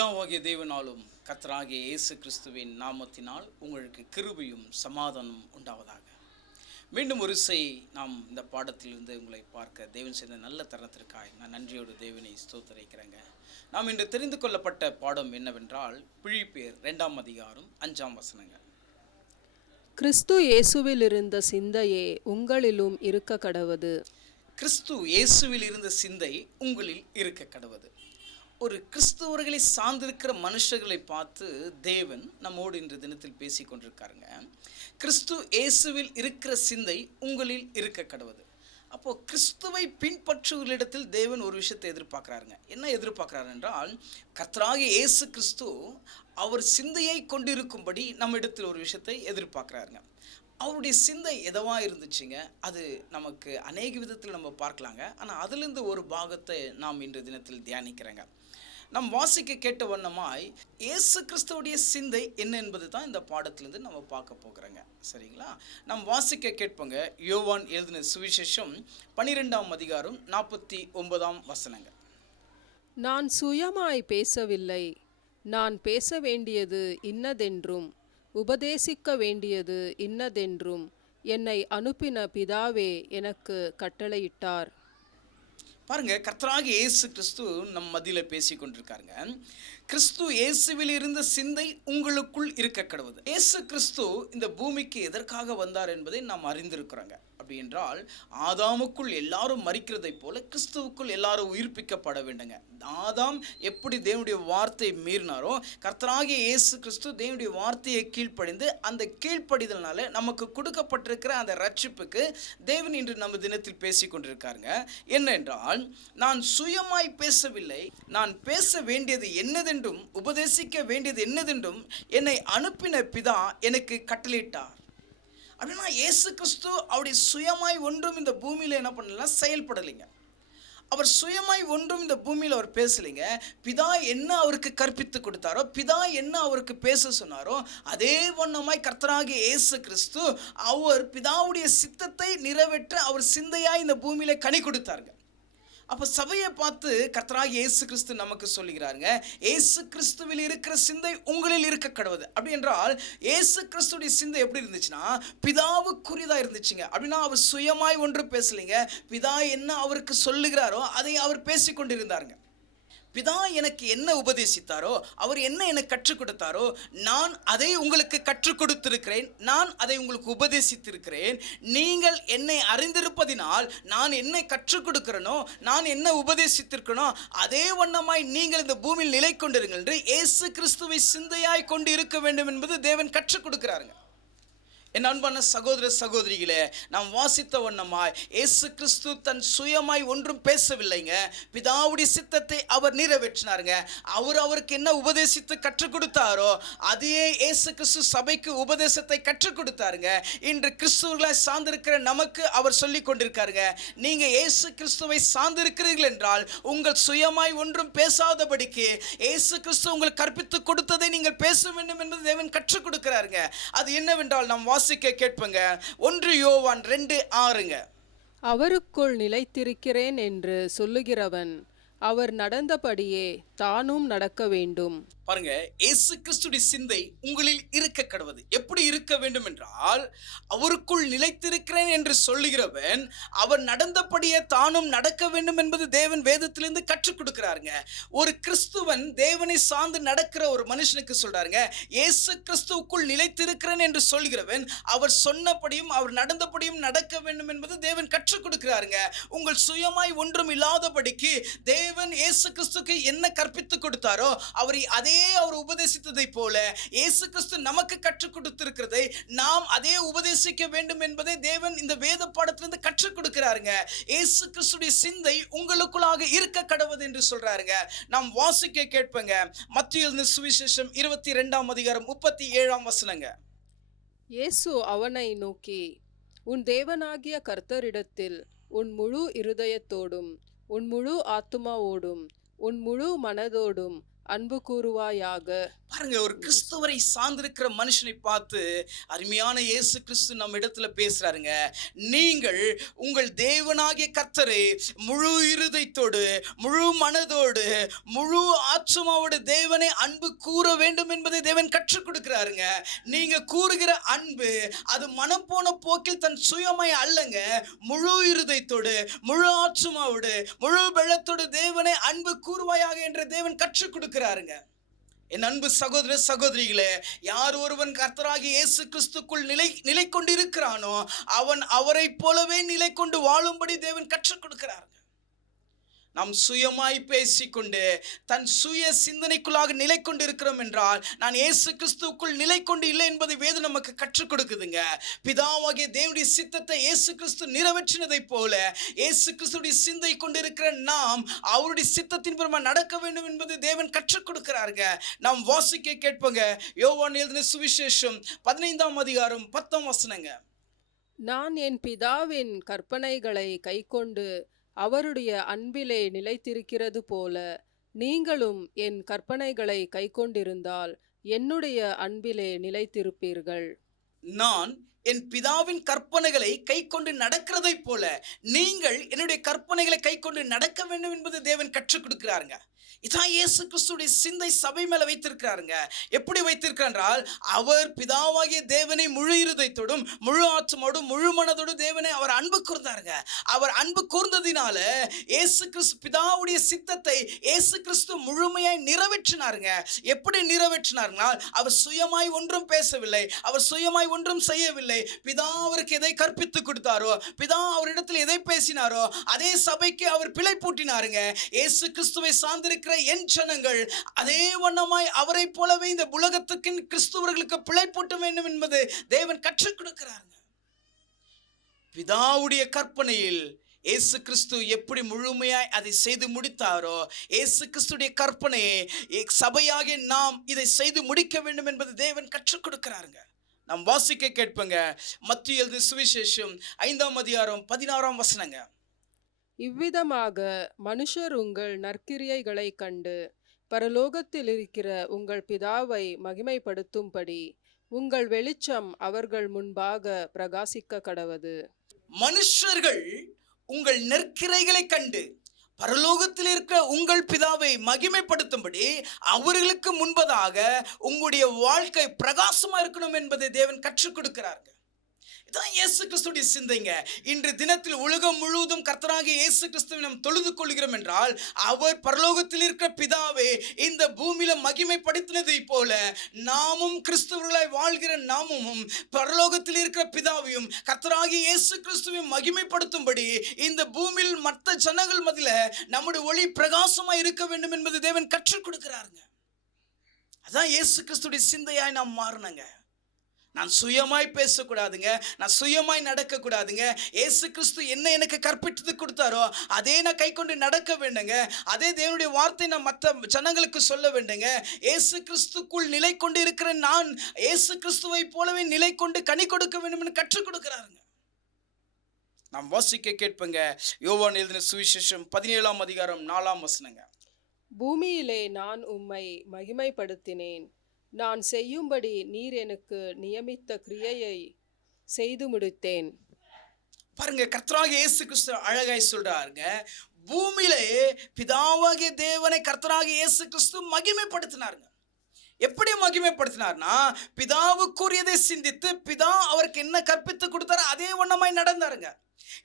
பிதாவாகிய தேவனாலும் கர்த்தராகிய இயேசு கிறிஸ்துவின் நாமத்தினால் உங்களுக்கு கிருபையும் சமாதானம் உண்டாவதாக. மீண்டும் ஒரு நாம் இந்த பாடத்திலிருந்து உங்களை பார்க்க தேவன் செய்த நல்ல தருணத்திற்காக நான் நன்றியோடு தேவனை ஸ்தோத்திரிக்கிறேங்க. நாம் இன்று தெரிந்து கொள்ளப்பட்ட பாடம் என்னவென்றால் பிலிப்பியர் 2ஆம் அதிகாரம் 5ஆம் வசனங்க. கிறிஸ்து இயேசுவில் இருந்த சிந்தையே உங்களிலும் இருக்க கடவது. கிறிஸ்து இயேசுவில் இருந்த சிந்தை உங்களில் இருக்க கடவது. ஒரு கிறிஸ்துவர்களை சார்ந்திருக்கிற மனுஷர்களை பார்த்து தேவன் நம்மோடு இன்று தினத்தில் பேசி கொண்டிருக்காருங்க. கிறிஸ்து இயேசுவில் இருக்கிற சிந்தை உங்களில் இருக்க கடவது. அப்போது கிறிஸ்துவை பின்பற்றுவர்களிடத்தில் தேவன் ஒரு விஷயத்தை எதிர்பார்க்குறாருங்க. என்ன எதிர்பார்க்குறாரு என்றால், கர்த்தராகிய இயேசு கிறிஸ்து அவர் சிந்தையை கொண்டிருக்கும்படி நம்ம இடத்தில் ஒரு விஷயத்தை எதிர்பார்க்குறாருங்க. அவருடைய சிந்தை எதவாக இருந்துச்சுங்க, அது நமக்கு அநேக விதத்தில் நம்ம பார்க்கலாங்க. ஆனால் அதிலிருந்து ஒரு பாகத்தை நாம் இன்று தினத்தில் தியானிக்கிறேங்க. நம் வாசிக்க கேட்ட வண்ணமாய் இயேசு கிறிஸ்துவுடைய சிந்தை என்ன என்பது தான் இந்த பாடத்திலிருந்து நம்ம பார்க்க போகிறோங்க. சரிங்களா? நம் வாசிக்க கேட்போங்க. யோவான் எழுதின சுவிசேஷம் 12ஆம் அதிகாரம் 49ஆம் வசனங்க. நான் சுயமாய் பேசவில்லை, நான் பேச வேண்டியது இன்னதென்றும் உபதேசிக்க வேண்டியது இன்னதென்றும் என்னை அனுப்பின பிதாவே எனக்கு கட்டளையிட்டார். பாருங்க, கர்த்தராகிய இயேசு கிறிஸ்து நம் மத்தியில் பேசி கொண்டிருக்காருங்க. கிறிஸ்து இயேசுவில் இருந்த சிந்தை உங்களுக்குள் இருக்க கடவுது. இயேசு கிறிஸ்து இந்த பூமிக்கு எதற்காக வந்தார் என்பதை நாம் அறிந்திருக்கிறோங்க. அப்படி என்றால், ஆதாமுக்குள் எல்லாரும் மரிக்கிறதை போல கிறிஸ்துவுக்குள் எல்லாரும் உயிர்ப்பிக்கப்பட வேண்டுங்க. ஆதாம் எப்படி தேவனுடைய வார்த்தையை மீறினாரோ, கர்த்தராகிய இயேசு கிறிஸ்து தேவனுடைய வார்த்தையை கீழ்ப்படிந்து அந்த கீழ்ப்படிதல்னால நமக்கு கொடுக்கப்பட்டிருக்கிற அந்த ரட்சிப்புக்கு தேவன் இன்று நம்ம தினத்தில் பேசி கொண்டிருக்காருங்க. என்னென்றால், நான் சுயமாய் பேசவில்லை, நான் பேச வேண்டியது என்னதென்றும் உபதேசிக்க வேண்டியது என்னதென்றும் என்னை அனுப்பின பிதா எனக்கு கட்டளையிட்டார். அப்படின்னா இயேசு கிறிஸ்து அவருடைய சுயமாய் ஒன்றும் இந்த பூமியில் என்ன பண்ணலாம், செயல்படலைங்க. அவர் சுயமாய் ஒன்றும் இந்த பூமியில் அவர் பேசலைங்க. பிதா என்ன அவருக்கு கற்பித்து கொடுத்தாரோ, பிதா என்ன அவருக்கு பேச சொன்னாரோ, அதே வண்ணமாய் கர்த்தராகிய இயேசு கிறிஸ்து அவர் பிதாவுடைய சித்தத்தை நிறைவேற்ற அவர் சிந்தையாய் இந்த பூமியில கனி கொடுத்தாருங்க. அப்போ சபையை பார்த்து கர்த்தராகிய இயேசு கிறிஸ்து நமக்கு சொல்லுகிறாருங்க, இயேசு கிறிஸ்துவில் இருக்கிற சிந்தை உங்களில் இருக்க கடவுது. அப்படி என்றால் இயேசு கிறிஸ்துடைய சிந்தை எப்படி இருந்துச்சுன்னா, பிதாவுக்குரியதாக இருந்துச்சுங்க. அப்படின்னா அவர் சுயமாய் ஒன்று பேசலைங்க. பிதா என்ன அவருக்கு சொல்லுகிறாரோ அதை அவர் பேசி கொண்டிருந்தாருங்க. பிதா எனக்கு என்ன உபதேசித்தாரோ, அவர் என்ன எனக்கு கற்றுக் கொடுத்தாரோ, நான் அதை உங்களுக்கு கற்றுக் கொடுத்திருக்கிறேன், நான் அதை உங்களுக்கு உபதேசித்திருக்கிறேன். நீங்கள் என்னை அறிந்திருப்பதினால் நான் என்னை கற்றுக் கொடுக்கிறேனோ, நான் என்ன உபதேசித்திருக்கனோ அதே வண்ணமாய் நீங்கள் இந்த பூமியில் நிலை கொண்டிருங்கள் என்று இயேசு கிறிஸ்துவை சிந்தையாய் கொண்டு இருக்க வேண்டும் என்பது தேவன் கற்றுக் கொடுக்கிறாருங்க. என் அன்பான சகோதர சகோதரிகளே, நாம் வாசித்த வண்ணமாய் இயேசு கிறிஸ்து தன் சுயமாய் ஒன்றும் பேசவில்லைங்க. பிதாவுடைய சித்தத்தை அவர் நிறைவேற்றினாருங்க. அவருக்கு என்ன உபதேசித்து கற்றுக் கொடுத்தாரோ அதையே இயேசு கிறிஸ்து சபைக்கு உபதேசத்தை கற்றுக் கொடுத்தாருங்க. இன்று கிறிஸ்துவர்களை சார்ந்திருக்கிற நமக்கு அவர் சொல்லி கொண்டிருக்காருங்க, நீங்க இயேசு கிறிஸ்துவை சார்ந்திருக்கிறீர்கள் என்றால் உங்கள் சுயமாய் ஒன்றும் பேசாதபடிக்கு இயேசு கிறிஸ்து உங்களுக்கு கற்பித்து கொடுத்ததை நீங்கள் பேச வேண்டும் என்பது தேவன் கற்றுக் கொடுக்கிறாருங்க. அது என்னவென்றால் நாம் வாசிக்க கேட்பங்க. 1 யோவான் 2:6. அவருக்குள் நிலைத்திருக்கிறேன் என்று சொல்லுகிறவன் அவர் நடந்தபடியே தானும் நடக்க வேண்டும். பாருங்க, இயேசு கிறிஸ்துவின் சிந்தை உங்களில் இருக்க கடவுது. எப்படி இருக்க வேண்டும் என்றால், அவருக்குள் நிலைத்திருக்கிறேன் என்று சொல்லுகிறவன் அவர் நடந்தபடியே தானும் நடக்க வேண்டும் என்பது தேவன் வேதத்திலிருந்து கற்றுக் கொடுக்கிறாருங்க. ஒரு கிறிஸ்துவன் தேவனை சார்ந்து நடக்கிற ஒரு மனுஷனுக்கு சொல்றாருங்க, இயேசு கிறிஸ்துவுக்குள் நிலைத்திருக்கிறேன் என்று சொல்கிறவன் அவர் சொன்னபடியும் அவர் நடந்தபடியும் நடக்க வேண்டும் என்பது தேவன் கற்றுக் கொடுக்கிறாருங்க. உங்கள் சுயமாய் ஒன்றும் இல்லாதபடிக்கு தேவன் இயேசு கிறிஸ்துக்கு என்ன கற்பித்து கொடுத்தாரோ அவர் உபதேசித்ததை போல இயேசு கிறிஸ்து நமக்கு கற்றுக் கொடுத்திருக்கிறதை நாம் அதே உபதேசிக்க வேண்டும் என்பதை தேவன் இந்த வேத பாடத்திலிருந்து கற்றுக் கொடுக்கிறாருங்க. இயேசு கிறிஸ்துடைய சிந்தை உங்களுக்குள்ளாக இருக்க கடவுது என்று சொல்றாருங்க. நாம் வாசிக்க கேட்பங்க. மத்தேயு எழுதின சுவிசேஷம் 22ஆம் அதிகாரம் 37ஆம் வசனங்க. இயேசு அவனை நோக்கி, உன் தேவனாகிய கர்த்தரிடத்தில் உன் முழு இருதயத்தோடும் உன் முழு ஆத்துமாவோடும் உன் முழு மனதோடும் அன்பு கூறுவாயாக. பாருங்க, ஒரு கிறிஸ்துவரை சார்ந்திருக்கிற மனுஷனை பார்த்து அருமையான இயேசு கிறிஸ்து நம்ம இடத்துல பேசுறாருங்க. நீங்கள் உங்கள் தேவனாகிய கர்த்தரை முழு இருதயத்தோடு, முழு மனதோடு, முழு ஆத்துமாவோடு தேவனை அன்பு கூற வேண்டும் என்பதை தேவன் கற்றுக் கொடுக்கிறாருங்க. நீங்க கூறுகிற அன்பு அது மனம் போன போக்கில் தன் சுயமாய் அல்லங்க. முழு இருதயத்தோடு, முழு ஆத்துமாவோடு, முழு பலத்தோடு தேவனை அன்பு கூறுவாயாக என்று தேவன் கற்றுக் கொடுக்கிறாருங்க. என் அன்பு சகோதர சகோதரிகளே, யார் ஒருவன் கர்த்தராகிய இயேசு கிறிஸ்துக்குள் நிலை கொண்டு இருக்கிறானோ அவன் அவரை போலவே நிலை கொண்டு வாழும்படி தேவன் கற்றுக் கொடுக்கிறார். நாம் சுயமாய் பேசிக்கொண்டு தன் சுய சிந்தனைக்குள்ளாக நிலை கொண்டு இருக்கிறோம் என்றால், நான் இயேசு கிறிஸ்துவுக்குள் நிலை கொண்டு இல்லை என்பதை வேதம் நமக்கு கற்றுக் கொடுக்குதுங்க. பிதாவாகிய தேவனுடைய சித்தத்தை இயேசு கிறிஸ்து நிறைவேற்றினதை போல இயேசு கிறிஸ்துடைய சிந்தை கொண்டு இருக்கிற நாம் அவருடைய சித்தத்தின் புறமா நடக்க வேண்டும் என்பது தேவன் கற்றுக் கொடுக்கிறாருங்க. நாம் வாசிக்க கேட்போங்க. யோவான் எழுதின சுவிசேஷம் 15ஆம் அதிகாரம் 10ஆம் வசனங்க. நான் என் பிதாவின் கற்பனைகளை கைக்கொண்டு அவருடைய அன்பிலே நிலைத்திருக்கிறது போல நீங்களும் என் கற்பனைகளை கைக்கொண்டிருந்தால் என்னுடைய அன்பிலே நிலைத்திருப்பீர்கள். நான் என் பிதாவின் கற்பனைகளை கைக்கொண்டு நடக்கிறதை போல நீங்கள் என்னுடைய கற்பனைகளை கைக்கொண்டு நடக்க வேண்டும் என்பது தேவன் கற்றுக் கொடுக்கிறாருங்க. இதான் இயேசு கிறிஸ்துடைய சிந்தை சபை மேல வைத்திருக்கிறாருங்க. எப்படி வைத்திருக்கிறார்? அவர் பிதாவாகிய தேவனை முழு இருதயத்தோடும், முழு ஆத்மாவோடும், முழு மனதோடும் தேவனை அவர் அன்பு கூர்ந்தாருங்க. அவர் அன்பு கூர்ந்ததினால இயேசு கிறிஸ்து பிதாவுடைய சித்தத்தை இயேசு கிறிஸ்து முழுமையாய் நிறைவேற்றினாருங்க. எப்படி நிறைவேற்றினார்னா, அவர் சுயமாய் ஒன்றும் பேசவில்லை, அவர் சுயமாய் ஒன்றும் செய்யவில்லை. பிதா அவருக்கு எதை கற்பித்து கொடுத்தாரோ, பிதா அவரிடத்தில் எதை பேசினாரோ அதே சபைக்கு அவர் பிழை பூட்டினாருங்க. இயேசு கிறிஸ்துவை சார்ந்திருக்கிற என் ஜனங்கள் அதே வண்ணமாய் அவரை போலவே இந்த உலகத்துக்கு கிறிஸ்துவர்களுக்கு பிழை பூட்ட வேண்டும் என்பது தேவன் கற்றுக் கொடுக்கிறாருங்க. பிதாவுடைய கற்பனையில் இயேசு கிறிஸ்து எப்படி முழுமையாய் அதை செய்து முடித்தாரோ, இயேசு கிறிஸ்துடைய கற்பனையை சபையாகிய நாம் இதை செய்து முடிக்க வேண்டும் என்பது தேவன் கற்றுக் கொடுக்கிறாருங்க. நாம் வாசிக்க கேட்போங்க. மத்தேயு எழுதின சுவிசேஷம் 5ஆம் அதிகாரம் 16ஆம் வசனங்க. இவ்விதமாக மனுஷர் உங்கள் நற்கிரியைகளை கண்டு பரலோகத்தில் இருக்கிற உங்கள் பிதாவை மகிமைப்படுத்தும்படி உங்கள் வெளிச்சம் அவர்கள் முன்பாக பிரகாசிக்க கடவது. மனுஷர்கள் உங்கள் நற்கிரைகளை கண்டு பரலோகத்தில் இருக்கிற உங்கள் பிதாவை மகிமைப்படுத்தும்படி அவர்களுக்கு முன்பதாக உங்களுடைய வாழ்க்கை பிரகாசமா இருக்கணும் என்பதை தேவன் கற்றுக் கொடுக்கிறார்கள். இதான் இயேசு கிறிஸ்துடைய சிந்தைங்க. இன்று தினத்தில் உலகம் முழுவதும் கர்த்தராகிய இயேசு கிறிஸ்துவை நாம் தொழுது கொள்கிறோம் என்றால், அவர் பரலோகத்தில் இருக்கிற பிதாவை இந்த பூமியில மகிமைப்படுத்தினதை போல நாமும் கிறிஸ்துவர்களாய் வாழ்கிற நாமும் பரலோகத்தில் இருக்கிற பிதாவையும் கர்த்தராகிய இயேசு கிறிஸ்துவையும் மகிமைப்படுத்தும்படி இந்த பூமியில் மற்ற ஜனங்கள் மத்தியில நம்முடைய ஒளி பிரகாசமா இருக்க வேண்டும் என்பது தேவன் கற்றுக் கொடுக்கிறாருங்க. அதான் இயேசு கிறிஸ்துடைய சிந்தையாய் நாம் மாறினங்க. நான் சுயமாய் பேசக்கூடாதுங்க, நான் சுயமாய் நடக்கக்கூடாதுங்க. இயேசு கிறிஸ்து என்ன எனக்கு கற்பித்து கொடுத்தாரோ அதே நான் கை கொண்டு நடக்க வேண்டுங்க. அதே தேவனுடைய வார்த்தை நான் மற்ற ஜனங்களுக்கு சொல்ல வேண்டுங்க. இயேசு கிறிஸ்துக்குள் நிலை கொண்டு இருக்கிற நான் இயேசு கிறிஸ்துவை போலவே நிலை கொண்டு கனி கொடுக்க வேண்டும் என்று கற்றுக் கொடுக்கிறாருங்க. நாம் வாசிக்க கேட்பங்க. யோவான் எழுதின சுவிசேஷம் 17ஆம் அதிகாரம் 4ஆம் வசனங்க. பூமியிலே நான் உம்மை மகிமைப்படுத்தினேன். நான் செய்யும்படி நீர் எனக்கு நியமித்த கிரியையை செய்து முடித்தேன். பாருங்க, கர்த்தராகிய இயேசு கிறிஸ்து அழகாய் சொல்றாருங்க. பூமியிலே பிதாவாகிய தேவனை கர்த்தராகிய இயேசு கிறிஸ்து மகிமைப்படுத்தினாருங்க. எப்படி மகிமைப்படுத்தினார்னா, பிதாவுக்குரியதை சிந்தித்து பிதா அவருக்கு என்ன கற்பித்து கொடுத்தாரோ அதே வண்ணமாய் நடந்தாருங்க.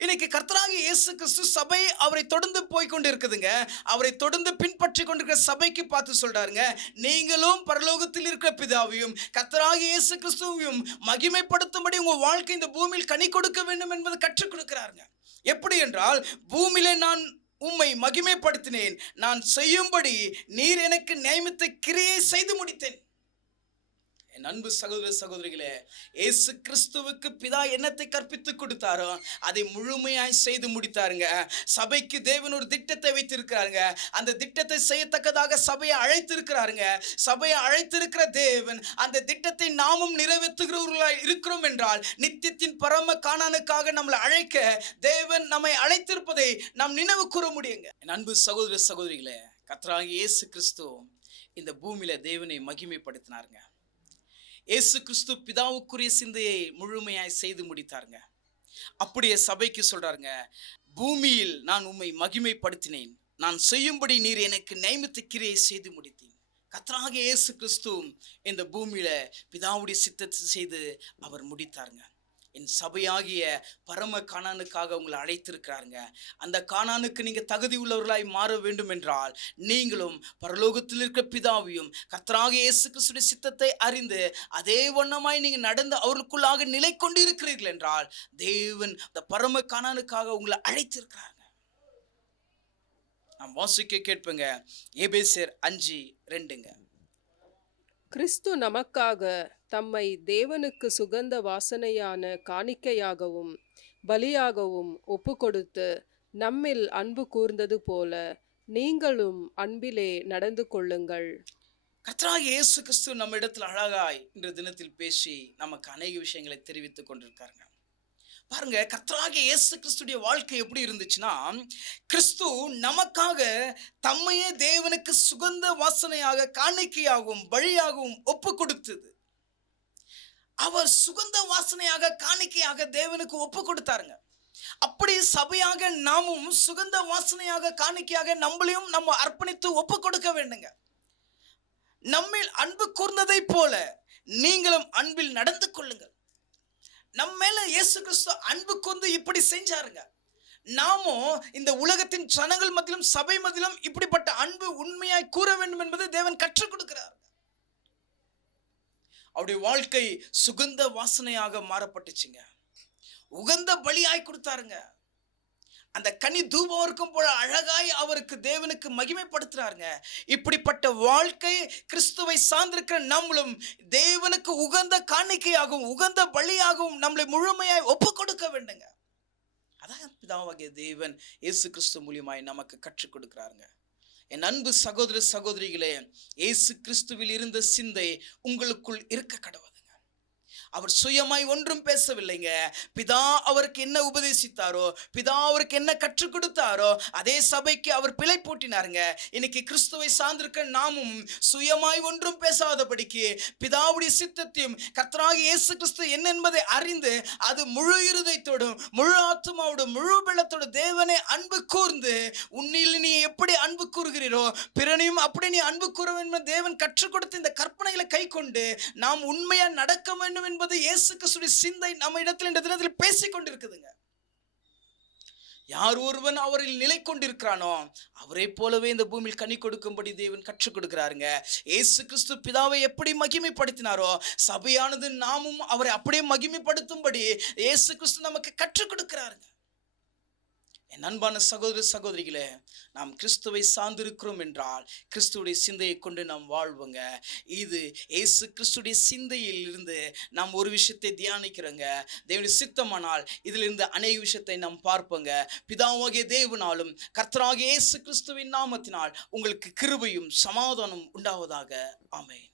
இன்னைக்கு கர்த்தராகிய இயேசு கிறிஸ்து சபை அவரை தொடர்ந்து போய் கொண்டு இருக்குதுங்க. அவரை தொடர்ந்து பின்பற்றி கொண்டிருக்கிற சபைக்கு பார்த்து சொல்றாருங்க, நீங்களும் பரலோகத்தில் இருக்கிற பிதாவையும் கர்த்தராகிய இயேசு கிறிஸ்துவையும் மகிமைப்படுத்தும்படி உங்க வாழ்க்கை இந்த பூமியில் கனி கொடுக்க வேண்டும் என்பதை கற்றுக் கொடுக்கிறாருங்க. எப்படி என்றால், பூமியிலே நான் உம்மை மகிமைப்படுத்தினேன், நான் செய்யும்படி நீர் எனக்கு நியமித்த கிரியை செய்து முடித்தேன். என் அன்பு சகோதர சகோதரிகளே, இயேசு கிறிஸ்துவுக்கு பிதா என்னத்தை கற்பித்து கொடுத்தாரோ அதை முழுமையாய் செய்து முடித்தாருங்க. சபைக்கு தேவன் ஒரு திட்டத்தை வைத்திருக்கிறாருங்க. அந்த திட்டத்தை செய்யத்தக்கதாக சபையை அழைத்திருக்கிறாருங்க. சபையை அழைத்திருக்கிற தேவன் அந்த திட்டத்தை நாமும் நிறைவேற்றுகிறவர்களாய் இருக்கிறோம் என்றால், நித்தியத்தின் பரம கானானுக்காக நம்மளை அழைக்க தேவன் நம்மை அழைத்திருப்பதை நாம் நினைவு கூற முடியுங்க. என் அன்பு சகோதர சகோதரிகளே, கர்த்தராகிய இயேசு கிறிஸ்து இந்த பூமியில தேவனை மகிமைப்படுத்தினாருங்க. இயேசு கிறிஸ்து பிதாவுக்குரிய சிந்தையை முழுமையாய் செய்து முடித்தாருங்க. அப்படியே சபைக்கு சொல்றாருங்க, பூமியில் நான் உம்மை மகிமைப்படுத்தினேன், நான் செய்யும்படி நீர் எனக்கு நியமித்த கிரியை செய்து முடித்தேன். கர்த்தராகிய இயேசு கிறிஸ்து இந்த பூமியில பிதாவுடைய சித்தத்தை செய்து அவர் முடித்தாருங்க. என் சபையாகிய பரம கானானுக்காக உங்களை அழைத்திருக்கிறாருங்க. அந்த கானானுக்கு நீங்க தகுதி உள்ளவர்களாய் மாற வேண்டும் என்றால் நீங்களும் பரலோகத்தில் இருக்கிற பிதாவையும் கர்த்தராகிய இயேசு கிறிஸ்துவின் சித்தத்தை அறிந்து அதே வண்ணமாய் நீங்க நடந்து அவருக்குள்ளாக நிலை கொண்டு இருக்கிறீர்கள் என்றால் தேவன் அந்த பரம கானானுக்காக உங்களை அழைத்திருக்கிறாங்க. நாம் வாசிக்க கேட்பங்க, எபேசியர் 5:2. கிறிஸ்து நமக்காக தம்மை தேவனுக்கு சுகந்த வாசனையான காணிக்கையாகவும் பலியாகவும் ஒப்புக்கொடுத்து நம்மில் அன்பு கூர்ந்தது போல நீங்களும் அன்பிலே நடந்து கொள்ளுங்கள். கர்த்தராகிய இயேசு கிறிஸ்து நம்ம இடத்துல அழகாய் இன்ற தினத்தில் பேசி நமக்கு அநேக விஷயங்களை தெரிவித்துக் கொண்டிருக்காருங்க. பாருங்க, கர்த்தராகிய இயேசு கிறிஸ்துடைய வாழ்க்கை எப்படி இருந்துச்சுன்னா, கிறிஸ்து நமக்காக தம்மையே தேவனுக்கு சுகந்த வாசனையாக காணிக்கையாகவும் பலியாகவும் ஒப்பு கொடுத்தது. அவர் சுகந்த வாசனையாக காணிக்கையாக தேவனுக்கு ஒப்பு கொடுத்தாருங்க. அப்படி சபையாக நாமும் சுகந்த வாசனையாக காணிக்கையாக நம்மளையும் நம்ம அர்ப்பணித்து ஒப்பு கொடுக்க வேண்டுங்க. நம்மில் அன்பு கூர்ந்ததை போல நீங்களும் அன்பில் நடந்து கொள்ளுங்கள். நம்ம மேல இயேசு கிறிஸ்து அன்பு கூர்ந்து இப்படி செஞ்சாருங்க. நாமும் இந்த உலகத்தின் ஜனங்கள் மத்தியிலும் சபை மத்தியிலும் இப்படிப்பட்ட அன்பு உண்மையாய் கூற வேண்டும் என்பதை தேவன் கற்றுக் கொடுக்கிறார். அவருடைய வாழ்க்கை சுகந்த வாசனையாக மாறப்பட்டுச்சுங்க. உகந்த பலியாய் கொடுத்தாருங்க. அந்த கனி தூபம் போல அழகாய் அவருக்கு தேவனுக்கு மகிமைப்படுத்துறாருங்க. இப்படிப்பட்ட வாழ்க்கை கிறிஸ்துவை சார்ந்திருக்கிற நம்மளும் தேவனுக்கு உகந்த காணிக்கையாகவும் உகந்த பலியாகவும் நம்மளை முழுமையாய் ஒப்பு கொடுக்க வேண்டுங்க. அதான் பிதாவாகிய தேவன் இயேசு கிறிஸ்து மூலியமாய் நமக்கு கற்றுக் கொடுக்கிறாருங்க. என் அன்பு சகோதர சகோதரிகளே, இயேசு கிறிஸ்துவில் இருந்த சிந்தை உங்களுக்குள் இருக்க கடவுள். அவர் சுயமாய் ஒன்றும் பேசவில்லைங்க. பிதா அவருக்கு என்ன உபதேசித்தாரோ, பிதா அவருக்கு என்ன கற்றுக் கொடுத்தாரோ அதே சபைக்கு அவர் பிழை பூட்டினாருங்க. இன்னைக்கு கிறிஸ்துவை சார்ந்திருக்க நாமும் சுயமாய் ஒன்றும் பேசாதபடிக்கு பிதாவுடைய சித்தத்தையும் கர்த்தராகிய இயேசு கிறிஸ்து என்ன என்பதை அறிந்து அது முழு இருதயத்தோடும் முழு ஆத்துமாவோடும் முழு பலத்தோடு தேவனை அன்பு கூர்ந்து, உன்னில் நீ எப்படி அன்பு கூறுகிறீரோ பிறனையும் அப்படி நீ அன்பு கூற வேண்டும் தேவன் கற்றுக் கொடுத்து இந்த கற்பனைகளை கை கொண்டு நாம் உண்மையா நடக்க வேண்டும் என்பது இயேசு கிறிஸ்துவின் சிந்தை நம்ம இடத்தில் இந்த தினத்தில் பேசிக் கொண்டிருக்குதுங்க. யார் ஒருவன் அவரில் நிலை கொண்டிருக்கிறானோ அவரை போலவே இந்த பூமியில் கனி கொடுக்கும்படி தேவன் கற்றுக் கொடுக்கிறாருங்க. இயேசு கிறிஸ்து பிதாவை எப்படி மகிமைப்படுத்தினாரோ சபையானது நாமும் அவரை அப்படியே மகிமைப்படுத்தும்படி இயேசு கிறிஸ்து நமக்கு கற்றுக் கொடுக்கிறாருங்க. என் அன்பான சகோதர சகோதரிகளே, நாம் கிறிஸ்துவை சார்ந்திருக்கிறோம் என்றால் கிறிஸ்துடைய சிந்தையை கொண்டு நாம் வாழ்வோங்க. இது இயேசு கிறிஸ்துடைய சிந்தையில் இருந்து நாம் ஒரு விஷயத்தை தியானிக்கிறோங்க. தேவனுடைய சித்தமானால் இதிலிருந்து அநேக விஷயத்தை நாம் பார்ப்போங்க. பிதாவாகிய தேவனாலும் கர்த்தராகிய இயேசு கிறிஸ்துவின் நாமத்தினால் உங்களுக்கு கிருபையும் சமாதானம் உண்டாவதாக. ஆமென்.